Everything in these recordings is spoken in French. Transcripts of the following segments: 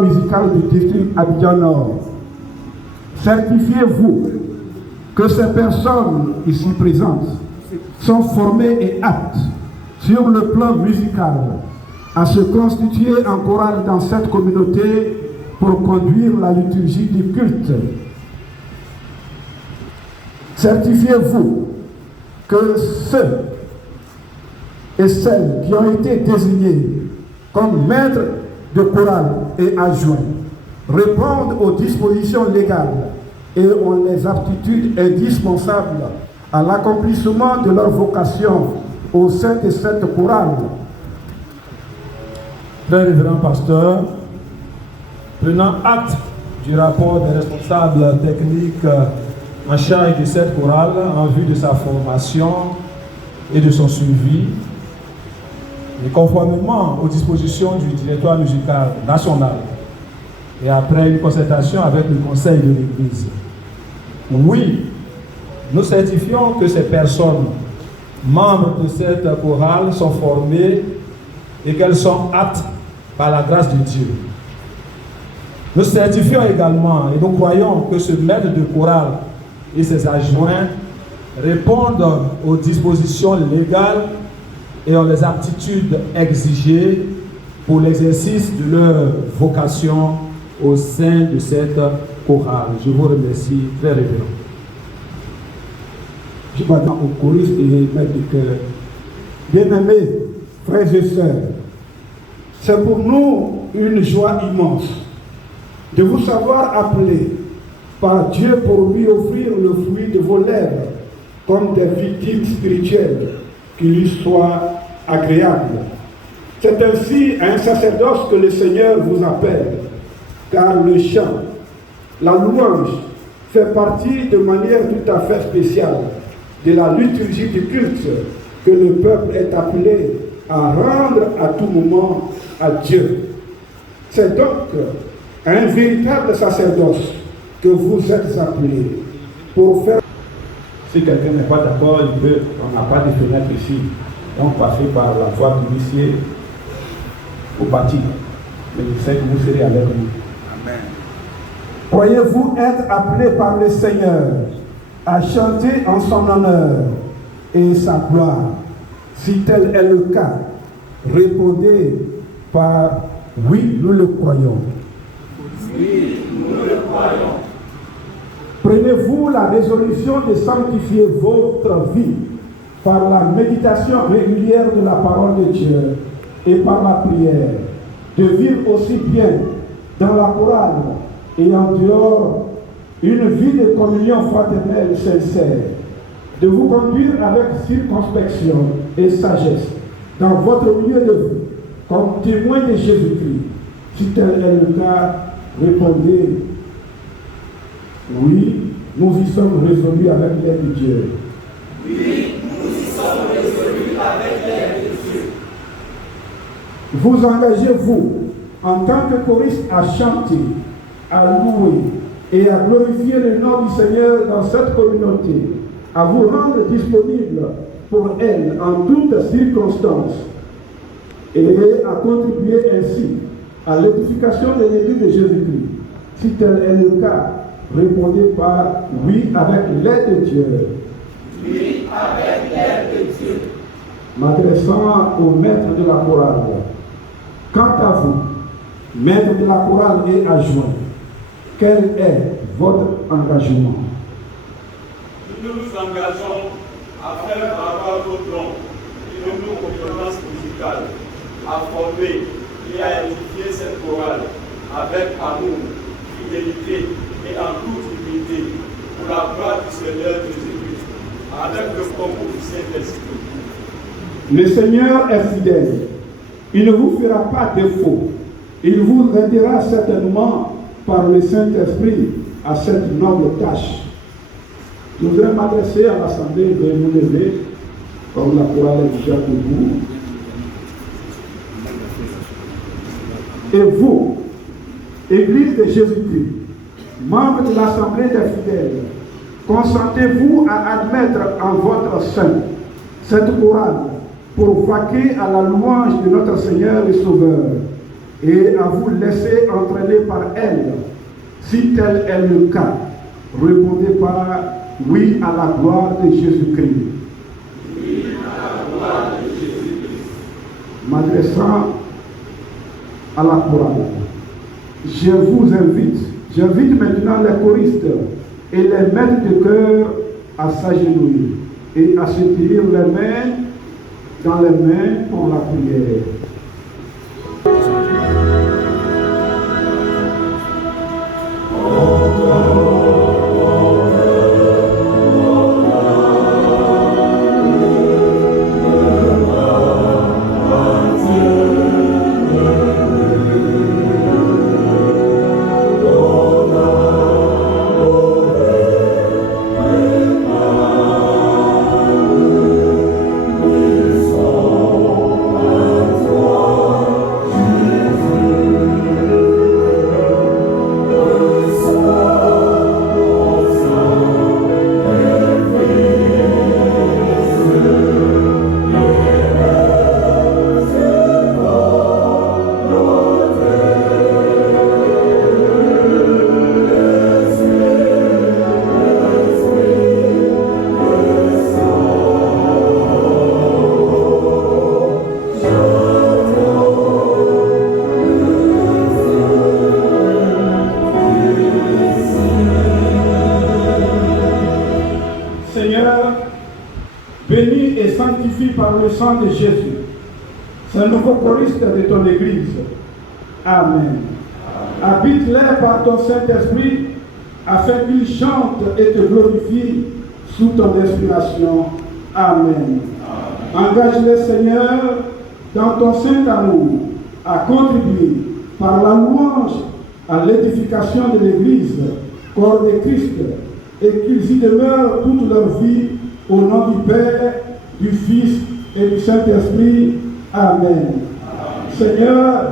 musical du district Abidjan Nord. Certifiez-vous que ces personnes ici présentes sont formées et aptes sur le plan musical à se constituer en chorale dans cette communauté pour conduire la liturgie du culte. Certifiez-vous que ceux et celles qui ont été désignés comme maîtres de chorale et adjoints répondent aux dispositions légales et ont les aptitudes indispensables à l'accomplissement de leur vocation au sein de cette chorale. Très révérend pasteur, prenant acte du rapport des responsables techniques en charge de cette chorale en vue de sa formation et de son suivi, et conformément aux dispositions du directoire musical national et après une concertation avec le conseil de l'Église, oui, nous certifions que ces personnes, membres de cette chorale, sont formées et qu'elles sont aptes par la grâce de Dieu. Nous certifions également et nous croyons que ce maître de chorale et ses adjoints répondent aux dispositions légales et ont les aptitudes exigées pour l'exercice de leur vocation au sein de cette chorale. Je vous remercie, très révérend. Je m'attends aux choristes et maîtres de chœur. Bien-aimés, frères et sœurs, c'est pour nous une joie immense de vous savoir appelés par Dieu pour lui offrir le fruit de vos lèvres comme des victimes spirituelles qui lui soient agréables. C'est ainsi à un sacerdoce que le Seigneur vous appelle, car le chant, la louange, fait partie de manière tout à fait spéciale de la liturgie du culte que le peuple est appelé à rendre à tout moment à Dieu. C'est donc un véritable sacerdoce que vous êtes appelés pour faire. Si quelqu'un n'est pas d'accord, on n'a pas de fenêtre ici. Donc passez par la voie de l'huissier au bâti. Mais je sais que vous serez avec nous. Amen. Croyez-vous être appelés par le Seigneur à chanter en son honneur et sa gloire? Si tel est le cas, répondez par oui, nous le croyons. Oui, nous le croyons. Prenez-vous la résolution de sanctifier votre vie par la méditation régulière de la parole de Dieu et par la prière, de vivre aussi bien dans la chorale et en dehors une vie de communion fraternelle sincère, de vous conduire avec circonspection et sagesse dans votre milieu de vie comme témoin de Jésus-Christ. Si tel est le cas, répondez oui, nous y sommes résolus avec l'aide de Dieu. Oui, nous y sommes résolus avec l'aide de Dieu. Vous engagez-vous en tant que choriste à chanter, à louer et à glorifier le nom du Seigneur dans cette communauté, à vous rendre disponible pour elle en toutes circonstances et à contribuer ainsi à l'édification de l'Église de Jésus-Christ. Si tel est le cas, répondez par oui avec l'aide de Dieu. Oui, avec l'aide de Dieu. M'adressant au maître de la chorale. Quant à vous, maître de la chorale et adjoint, quel est votre engagement? Nous nous engageons à faire valoir nos dons et nos compétences musicales, à former et à édifier cette chorale avec amour, fidélité et en toute humilité pour la gloire du Seigneur Jésus-Christ, avec le concours du Saint-Esprit. Le Seigneur est fidèle. Il ne vous fera pas défaut. Il vous aidera certainement par le Saint-Esprit à cette noble tâche. Je voudrais m'adresser à l'Assemblée de nous lever, comme la chorale est déjà debout. Et vous, Église de Jésus-Christ, membres de l'Assemblée des fidèles, consentez-vous à admettre en votre sein cette chorale pour vaquer à la louange de notre Seigneur et Sauveur et à vous laisser entraîner par elle. Si tel est le cas, répondez par oui à la gloire de Jésus-Christ. Oui à la gloire de Jésus-Christ. M'adressant à la chorale, j'invite maintenant les choristes et les maîtres de chœur à s'agenouiller et à se tenir les mains dans les mains pour la prière. Bénis et sanctifie par le sang de Jésus ce nouveau choriste de ton Église. Amen. Habite-les par ton Saint-Esprit afin qu'ils chantent et te glorifient sous ton inspiration. Amen. Engage-les, Seigneur, dans ton saint amour à contribuer par la louange à l'édification de l'Église, corps de Christ, et qu'ils y demeurent toute leur vie. Au nom du Père, du Fils et du Saint-Esprit. Amen. Seigneur,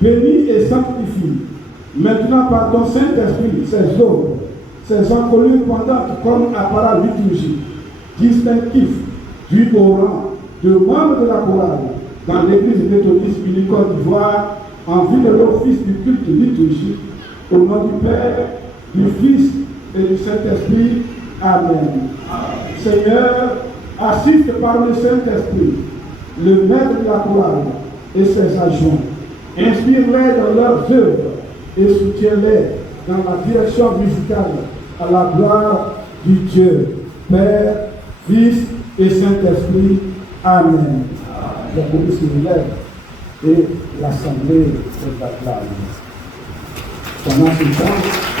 bénis et sanctifie maintenant par ton Saint-Esprit ces œuvres, ces encolures pendantes comme apparat liturgique, distinctif du au rang de membres de la chorale dans l'Église méthodiste unie Côte d'Ivoire en vue de l'office du culte liturgique. Au nom du Père, du Fils et du Saint-Esprit. Amen. Seigneur, assiste par le Saint-Esprit le maître de la chorale et ses agents. Inspire-les dans leurs œuvres et soutiens-les dans la direction musicale à la gloire du Dieu, Père, Fils et Saint-Esprit. Amen. La police se lève et l'assemblée se l'acclame. Pendant ce temps,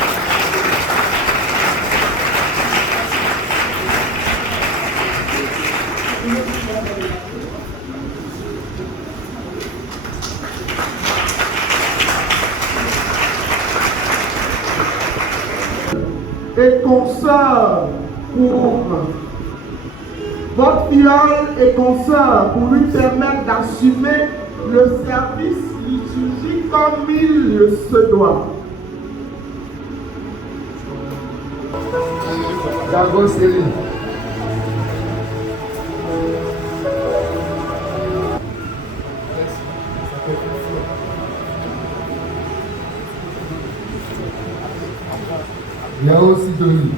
et consoeur pour votre filleule et consoeur pour lui permettre d'assumer le service liturgique comme il se doit. D'abord, Céline. Yao Sidori.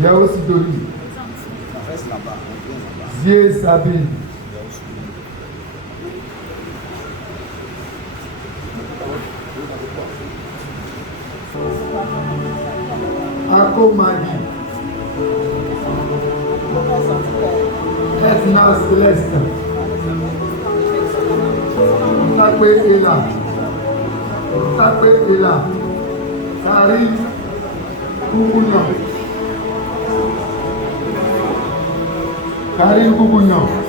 Yao Sidori. Zie Sabine. Ako Madi. Edna Celeste. Takwe Ela. Takwe Ela. Karim Koubouyan. Karim Koubouyan.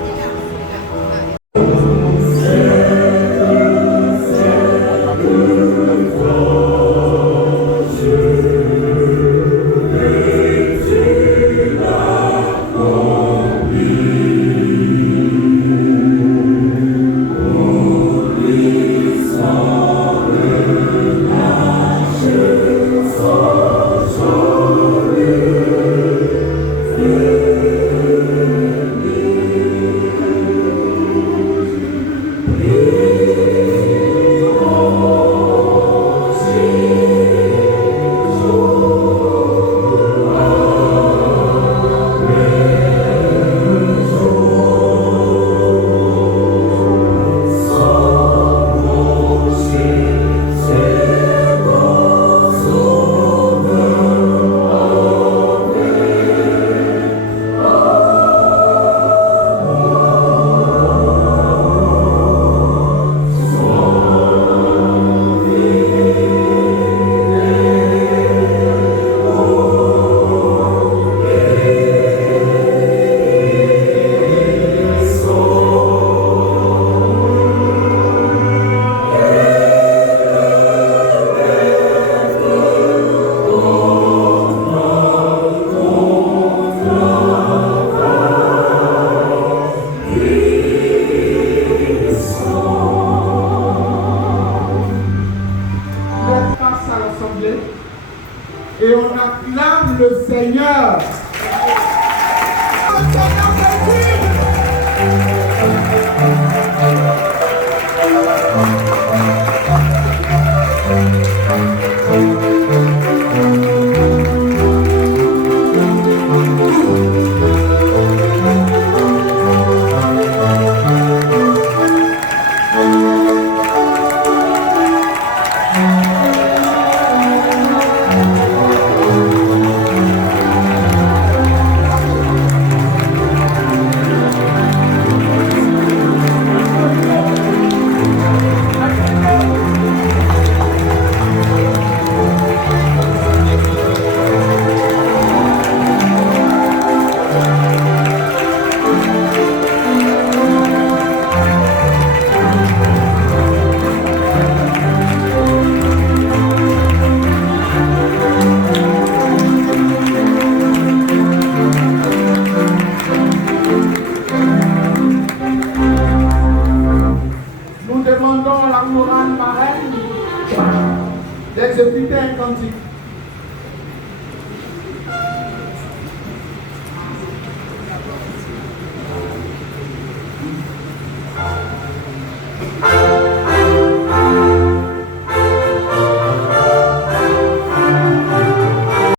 Et on acclame le Seigneur. Le Seigneur Jésus. Nous demandons à la chorale marraine d'exécuter un cantique.